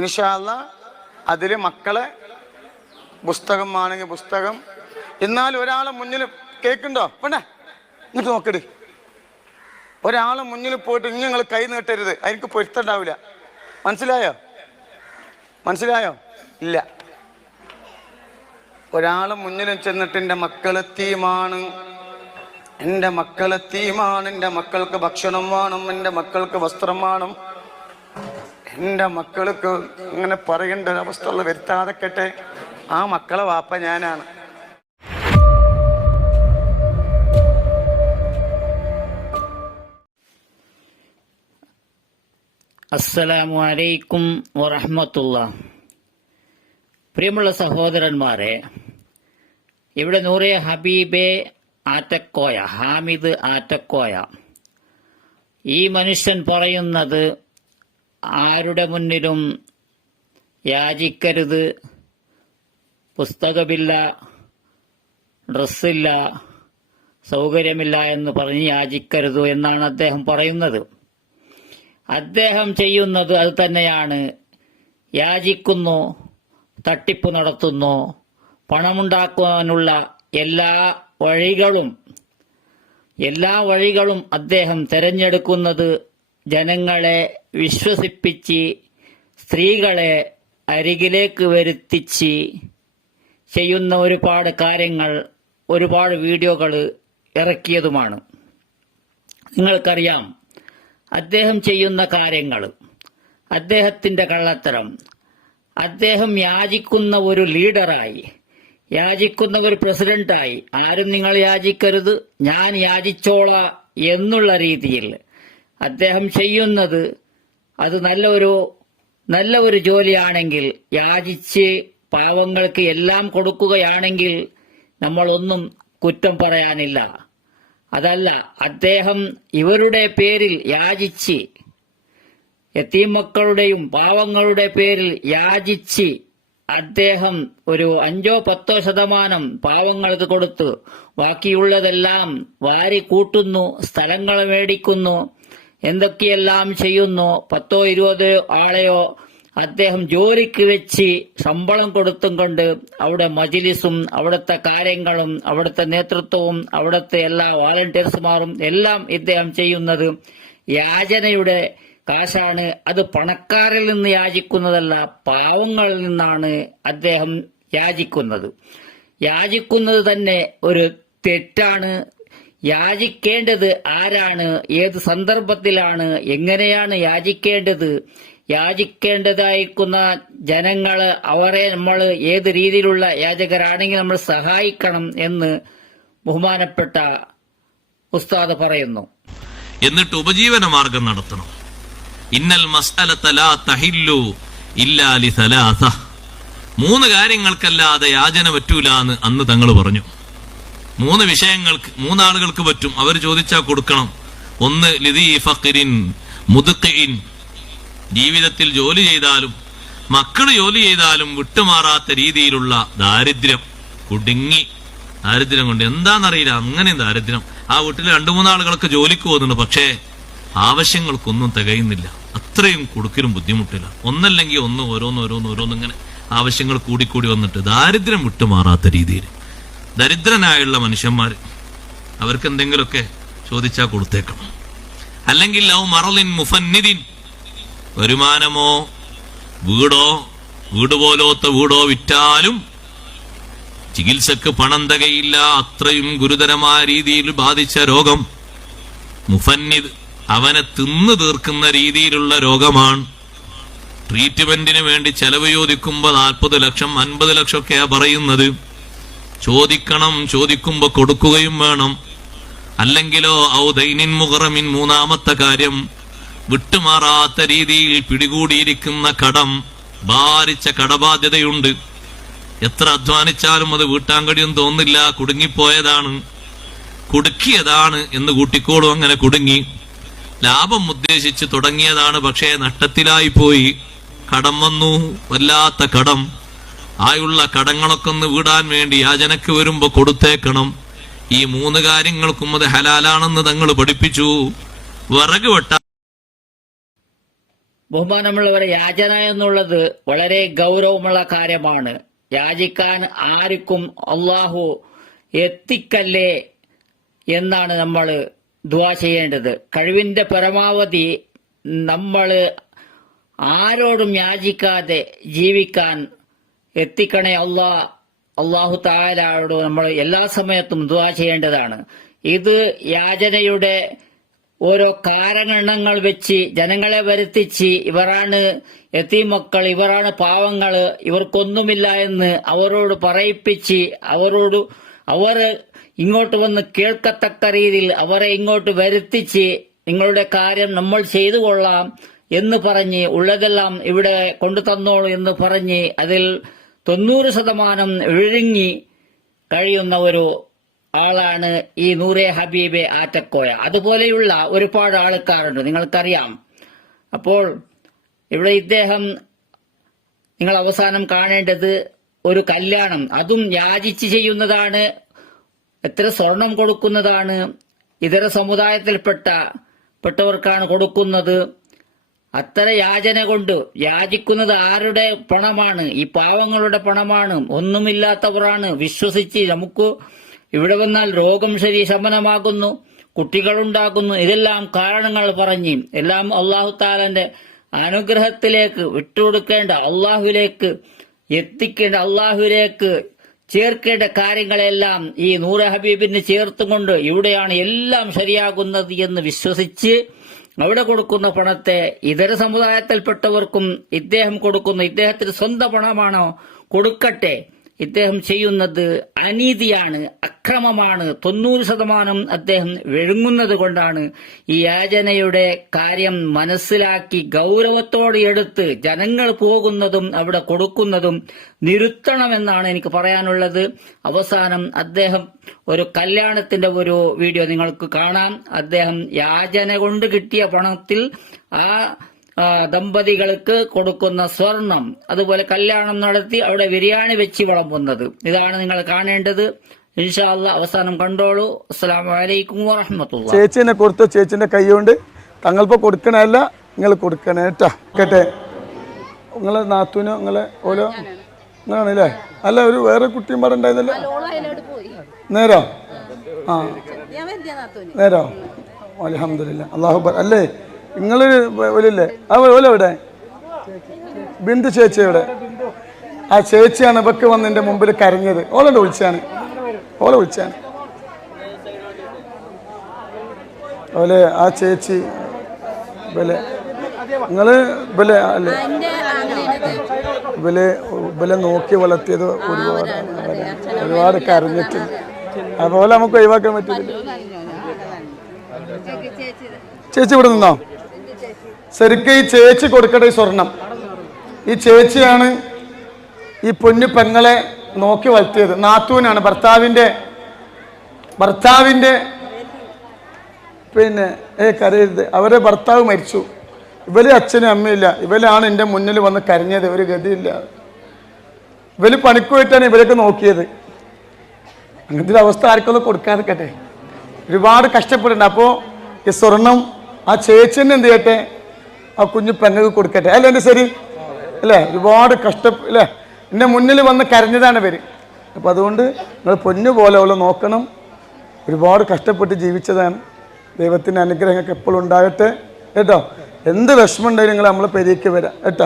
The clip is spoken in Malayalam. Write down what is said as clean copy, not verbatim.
ഇൻഷാ അല്ലാഹ് അതിൽ മക്കളെ പുസ്തകം ആണെങ്കിൽ പുസ്തകം. എന്നാൽ ഒരാളെ മുന്നിൽ കേൾക്കുന്നുണ്ടോ? വേണ്ടേ, ഇങ്ങോട്ട് നോക്കട്. ഒരാളെ മുന്നിൽ പോയിട്ട് നിങ്ങൾ കൈ നീട്ടരുത്, അതിനക്ക് പൊരുത്തണ്ടാവില്ല. മനസ്സിലായോ? ഇല്ല. ഒരാളെ മുന്നിൽ ചെന്നിട്ട് എൻ്റെ മക്കളെത്തീമാണ്, എൻ്റെ മക്കളെത്തീമാണ്, എൻ്റെ മക്കൾക്ക് ഭക്ഷണം വേണം, എൻ്റെ മക്കൾക്ക് വസ്ത്രം വേണം, എൻ്റെ മക്കൾക്ക് ഇങ്ങനെ പറയേണ്ട ഒരവസ്ഥ വരുത്താതെക്കട്ടെ. ആ മക്കളെ വാപ്പ ഞാനാണ്. അസ്സലാമു അലൈക്കും വറഹ്മത്തുള്ളാഹി. പ്രിയമുള്ള സഹോദരന്മാരെ, ഇവിടെ നൂറെ ഹബീബെ ആറ്റക്കോയ, ഹാമിദ് ആറ്റക്കോയ, ഈ മനുഷ്യൻ പറയുന്നത് ആരുടെ മുന്നിലും യാചിക്കരുത്, പുസ്തകമില്ല, ഡ്രസ്സില്ല, സൗകര്യമില്ല എന്ന് പറഞ്ഞ് യാചിക്കരുത് എന്നാണ് അദ്ദേഹം പറയുന്നത്. അദ്ദേഹം ചെയ്യുന്നത് അത് തന്നെയാണ്. യാചിക്കുന്നു, തട്ടിപ്പ് നടത്തുന്നു, പണമുണ്ടാക്കുവാനുള്ള എല്ലാ വഴികളും അദ്ദേഹം തിരഞ്ഞെടുക്കുന്നത് ജനങ്ങളെ വിശ്വസിപ്പിച്ച് സ്ത്രീകളെ അരികിലേക്ക് വരുത്തിച്ച് ചെയ്യുന്ന ഒരുപാട് കാര്യങ്ങൾ, ഒരുപാട് വീഡിയോകൾ ഇറക്കിയതുമാണ്. നിങ്ങൾക്കറിയാം അദ്ദേഹം ചെയ്യുന്ന കാര്യങ്ങൾ, അദ്ദേഹത്തിന്റെ കള്ളത്തരം. അദ്ദേഹം യാചിക്കുന്ന ഒരു ലീഡറായി, യാചിക്കുന്ന ഒരു പ്രസിഡന്റായി, ആരും നിങ്ങൾ യാചിക്കരുത്, ഞാൻ യാചിച്ചോളാം എന്നുള്ള രീതിയിൽ അദ്ദേഹം ചെയ്യുന്നത് അത് നല്ല ഒരു ജോലിയാണെങ്കിൽ, യാചിച്ച് പാവങ്ങൾക്ക് എല്ലാം കൊടുക്കുകയാണെങ്കിൽ നമ്മളൊന്നും കുറ്റം പറയാനില്ല. അതല്ല, അദ്ദേഹം ഇവരുടെ പേരിൽ യാചിച്ച്, യതീം മക്കളുടെയും പാവങ്ങളുടെ പേരിൽ യാചിച്ച് അദ്ദേഹം ഒരു 5-10% പാവങ്ങൾക്ക് കൊടുത്തു, ബാക്കിയുള്ളതെല്ലാം വാരി കൂട്ടുന്നു, സ്ഥലങ്ങൾ മേടിക്കുന്നു, എന്തൊക്കെയെല്ലാം ചെയ്യുന്നു. 10-20 ആളെയോ അദ്ദേഹം ജോലിക്ക് വെച്ച് ശമ്പളം കൊടുത്തും കൊണ്ട് അവിടെ മജ്ലിസും അവിടുത്തെ കാര്യങ്ങളും അവിടുത്തെ നേതൃത്വവും അവിടുത്തെ എല്ലാ വോളണ്ടിയർമാരും എല്ലാം ഇദ്ദേഹം ചെയ്യുന്നത് യാചനയുടെ കാശാണ്. അത് പണക്കാരിൽ നിന്ന് യാചിക്കുന്നതല്ല, പാവങ്ങളിൽ നിന്നാണ് അദ്ദേഹം യാചിക്കുന്നത് തന്നെ ഒരു തെറ്റാണ്. യാചിക്കേണ്ടത് ആരാണ്, ഏത് സന്ദർഭത്തിലാണ്, എങ്ങനെയാണ് യാചിക്കേണ്ടതായിരിക്കുന്ന ജനങ്ങള്, അവരെ നമ്മൾ ഏത് രീതിയിലുള്ള യാചകരാണെങ്കിൽ നമ്മൾ സഹായിക്കണം എന്ന് ബഹുമാനപ്പെട്ട ഉസ്താദ് പറയുന്നു. എന്നിട്ട് ഉപജീവന മാർഗം നടത്തണം. ഇന്നൽ മസ്അലത ലാ തഹില്ലു ഇല്ലാ ലിസലാസ. 3 കാര്യങ്ങൾക്കല്ലാതെ യാചന പറ്റൂലാന്ന് അന്ന് തങ്ങൾ പറഞ്ഞു. 3 വിഷയങ്ങൾക്ക് 3 ആളുകൾക്ക് പറ്റും, അവർ ചോദിച്ചാൽ കൊടുക്കണം. 1 ലിദീ ഫഖിരിൻ മുദ്ഖിൻ, ജീവിതത്തിൽ ജോലി ചെയ്താലും മക്കള് ജോലി ചെയ്താലും വിട്ടുമാറാത്ത രീതിയിലുള്ള ദാരിദ്ര്യം, കുടുങ്ങി ദാരിദ്ര്യം കൊണ്ട് എന്താണെന്നറിയില്ല, അങ്ങനെ ദാരിദ്ര്യം. ആ വീട്ടിൽ 2-3 ആളുകൾക്ക് ജോലിക്ക് പോകുന്നുണ്ട്, പക്ഷേ ആവശ്യങ്ങൾക്കൊന്നും തികയുന്നില്ല, അത്രയും കൊടുക്കലും ബുദ്ധിമുട്ടില്ല. ഒന്നല്ലെങ്കിൽ ഒന്ന് ഓരോന്നിങ്ങനെ ആവശ്യങ്ങൾ കൂടിക്കൂടി വന്നിട്ട് ദാരിദ്ര്യം വിട്ടുമാറാത്ത രീതിയിൽ ദരിദ്രനായുള്ള മനുഷ്യന്മാർ, അവർക്ക് എന്തെങ്കിലുമൊക്കെ ചോദിച്ചാൽ കൊടുത്തേക്കണം. അല്ലെങ്കിൽ ലൗ മറലിൻ മുഫന്നിദിൻ, വരുമാനമോ വീട് പോലത്തെ വീടോ വിറ്റാലും ചികിത്സക്ക് പണം തികയില്ല, അത്രയും ഗുരുതരമായ രീതിയിൽ ബാധിച്ച രോഗം. മുഫന്നിദ്, അവനെ തിന്നു തീർക്കുന്ന രീതിയിലുള്ള രോഗമാണ്. ട്രീറ്റ്മെന്റിന് വേണ്ടി ചെലവ് ചോദിക്കുമ്പോൾ 40 ലക്ഷം 50 ലക്ഷം ഒക്കെയാ പറയുന്നത്. ചോദിക്കുമ്പോ കൊടുക്കുകയും വേണം. അല്ലെങ്കിലോ ഔ ദൈനിൻ മുഗറമിൻ, 3ാമത്തെ കാര്യം, വിട്ടുമാറാത്ത രീതിയിൽ പിടികൂടിയിരിക്കുന്ന കടം, ഭാരിച്ച കടബാധ്യതയുണ്ട്. എത്ര അധ്വാനിച്ചാലും അത് വീട്ടാൻ കഴിയും തോന്നില്ല, കുടുക്കിയതാണ് എന്ന് കൂട്ടിക്കോളും. അങ്ങനെ കുടുങ്ങി, ലാഭം ഉദ്ദേശിച്ച് തുടങ്ങിയതാണ്, പക്ഷേ നഷ്ടത്തിലായി പോയി, കടം വന്നു, വല്ലാത്ത കടം. ആയുള്ള കടങ്ങളൊക്കെ ഒന്ന് വീടാൻ വേണ്ടി യാചനക്ക് വരുമ്പോ കൊടുത്തേക്കണം. ഈ 3 കാര്യങ്ങൾക്കും അത് ഹലാലാണെന്ന് തങ്ങൾ പഠിപ്പിച്ചു. വിറക് വെട്ട ബഹുമാനമുള്ളവരെ, യാചന എന്നുള്ളത് വളരെ ഗൗരവമുള്ള കാര്യമാണ്. യാചിക്കാൻ ആർക്കും അള്ളാഹു എത്തിക്കല്ലേ എന്നാണ് നമ്മൾ ദുആ ചെയ്യേണ്ടത്. കഴിവിന്റെ പരമാവധി നമ്മൾ ആരോടും യാചിക്കാതെ ജീവിക്കാൻ എത്തിക്കണേ അള്ളാഹു തആലയോട് നമ്മൾ എല്ലാ സമയത്തും ദുആ ചെയ്യേണ്ടതാണ്. ഇത് യാചനയുടെ ഓരോ കാരണങ്ങൾ വെച്ച് ജനങ്ങളെ വരുത്തിച്ച് ഇവരാണ് യതീം മക്കൾ, ഇവരാണ് പാവങ്ങൾ, ഇവർക്കൊന്നുമില്ല എന്ന് അവരോട് പറയിപ്പിച്ച് അവർ ഇങ്ങോട്ട് വന്ന് കേൾക്കത്തക്ക രീതിയിൽ അവരെ ഇങ്ങോട്ട് വരുത്തിച്ച് നിങ്ങളുടെ കാര്യം നമ്മൾ ചെയ്തു കൊള്ളാം എന്ന് പറഞ്ഞ് ഉള്ളതെല്ലാം ഇവിടെ കൊണ്ടു തന്നോളൂ എന്ന് പറഞ്ഞ് അതിൽ 90% വിഴുങ്ങി കഴിയുന്ന ഒരു ആളാണ് ഈ നൂറെ ഹബീബെ ആറ്റക്കോയ. അതുപോലെയുള്ള ഒരുപാട് ആൾക്കാരുണ്ട്, നിങ്ങൾക്കറിയാം. അപ്പോൾ ഇവിടെ ഇദ്ദേഹം നിങ്ങൾ അവസാനം കാണേണ്ടത് ഒരു കല്യാണം, അതും യാചിച്ച് ചെയ്യുന്നതാണ്. എത്ര സ്വർണം കൊടുക്കുന്നതാണ്, ഇതര സമുദായത്തിൽപ്പെട്ടവർക്കാണ് കൊടുക്കുന്നത്. അത്ര യാചന കൊണ്ട് യാചിക്കുന്നത് ആരുടെ പണമാണ്? ഈ പാവങ്ങളുടെ പണമാണ്. ഒന്നുമില്ലാത്തവരാണ്. വിശ്വസിച്ച് നമുക്ക് ഇവിടെ വന്നാൽ രോഗം ശമനമാകുന്നു, കുട്ടികളുണ്ടാകുന്നു. ഇതെല്ലാം കാരണങ്ങൾ പറഞ്ഞ് എല്ലാം അള്ളാഹു താലന്റെ അനുഗ്രഹത്തിലേക്ക് വിട്ടുകൊടുക്കേണ്ട, അള്ളാഹുവിലേക്ക് എത്തിക്കേണ്ട, അള്ളാഹുവിലേക്ക് ചേർക്കേണ്ട കാര്യങ്ങളെല്ലാം ഈ നൂറെ ഹബീബിന് ചേർത്തുകൊണ്ട് ഇവിടെയാണ് എല്ലാം ശരിയാകുന്നത് എന്ന് വിശ്വസിച്ച് അവിടെ കൊടുക്കുന്ന പണത്തെ ഇതര സമുദായത്തിൽപ്പെട്ടവർക്കും ഇദ്ദേഹം കൊടുക്കുന്ന, ഇദ്ദേഹത്തിന് സ്വന്തം പണമാണോ കൊടുക്കട്ടെ. ഇദ്ദേഹം ചെയ്യുന്നത് അനീതിയാണ്, അക്രമമാണ്. 90% അദ്ദേഹം വിഴുങ്ങുന്നത് കൊണ്ടാണ്. ഈ യാചനയുടെ കാര്യം മനസ്സിലാക്കി ഗൗരവത്തോടെ എടുത്ത് ജനങ്ങൾ പോകുന്നതും അവിടെ കൊടുക്കുന്നതും നിരുത്തണമെന്നാണ് എനിക്ക് പറയാനുള്ളത്. അവസാനം അദ്ദേഹം ഒരു കല്യാണത്തിന്റെ ഒരു വീഡിയോ നിങ്ങൾക്ക് കാണാം. അദ്ദേഹം യാചന കൊണ്ട് കിട്ടിയ പണത്തിൽ ആ ദമ്പതികൾക്ക് കൊടുക്കുന്ന സ്വർണം, അതുപോലെ കല്യാണം നടത്തി അവിടെ ബിരിയാണി വെച്ച് വിളമ്പുന്നത്, ഇതാണ് നിങ്ങൾ കാണേണ്ടത്. ഇൻഷാ അല്ലാഹ് അവസാനം കണ്ടോളൂ. അസ്സലാമു അലൈക്കും വറഹ്മത്തുള്ളാഹി. ചേച്ചിനെ കൊടുത്തു, ചേച്ചിന്റെ കൈ കൊണ്ട് തങ്ങളിപ്പോ കൊടുക്കണല്ല, നിങ്ങൾ കൊടുക്കണേ കേട്ടാ. കേട്ടെ, നിങ്ങളെ നാത്തൂനോ നിങ്ങളെ ഓലോ നിങ്ങളാണല്ലേ? അല്ല, ഒരു വേറെ കുട്ടിയും പാടെ ഉണ്ടായിരുന്നല്ലോ. നേരോ? ആ നേരോ? അൽഹംദുലില്ലാ. അല്ലാഹു അല്ലേ നിങ്ങള് ഓലല്ലേ? ആ ഓല എവിടെ? ബിന്ദു ചേച്ചി എവിടെ? ആ ചേച്ചിയാണ് ഇവക്ക് വന്ന് എന്റെ മുമ്പിൽ കരഞ്ഞത്. ഓളെ വിളിച്ചാണ് ഓലെ ആ ചേച്ചി ബലെ നിങ്ങള് ബലെ അല്ലേ ബലെ നോക്കി വളർത്തിയത് ഒരുപാട് കരഞ്ഞിട്ടുണ്ട്. അതുപോലെ നമുക്ക് ഒഴിവാക്കാൻ പറ്റില്ല. ചേച്ചി ഇവിടെ നിന്നോ? ശരിക്കും ഈ ചേച്ചി കൊടുക്കട്ടെ ഈ സ്വർണം. ഈ ചേച്ചിയാണ് ഈ പൊന്നു പെങ്ങളെ നോക്കി വളർത്തിയത്. നാത്തൂനാണ്, ഭർത്താവിന്റെ പിന്നെ കരയരുത്, അവരെ ഭർത്താവ് മരിച്ചു. ഇവര് അച്ഛനും അമ്മയില്ല, ഇവരാണ് എൻ്റെ മുന്നിൽ വന്ന് കരഞ്ഞത്. ഒരു ഗതിയില്ല, ഇവര് പണിക്ക് പോയിട്ടാണ് ഇവരൊക്കെ നോക്കിയത്. അങ്ങനത്തെ ഒരു അവസ്ഥ ആർക്കൊന്നും കൊടുക്കാതിരിക്കട്ടെ. ഒരുപാട് കഷ്ടപ്പെട്ടുണ്ട്. അപ്പോൾ ഈ സ്വർണം ആ ചേച്ചിനെ എന്ത് ചെയ്യട്ടെ, ആ കുഞ്ഞു പെങ്ങൾക്ക് കൊടുക്കട്ടെ. അല്ലേ എൻ്റെ ശരി അല്ലേ? ഒരുപാട് അല്ലേ, എൻ്റെ മുന്നിൽ വന്ന് കരഞ്ഞതാണ് ഇവര്. അപ്പം അതുകൊണ്ട് നിങ്ങൾ പൊന്നു പോലെ അവളെ നോക്കണം. ഒരുപാട് കഷ്ടപ്പെട്ട് ജീവിച്ചതാണ്. ദൈവത്തിൻ്റെ അനുഗ്രഹമൊക്കെ എപ്പോഴും ഉണ്ടാകട്ടെ കേട്ടോ. എന്ത് വിഷമം ഉണ്ടെങ്കിലും നിങ്ങൾ നമ്മളെ പെരേക്ക് വരാം കേട്ടോ.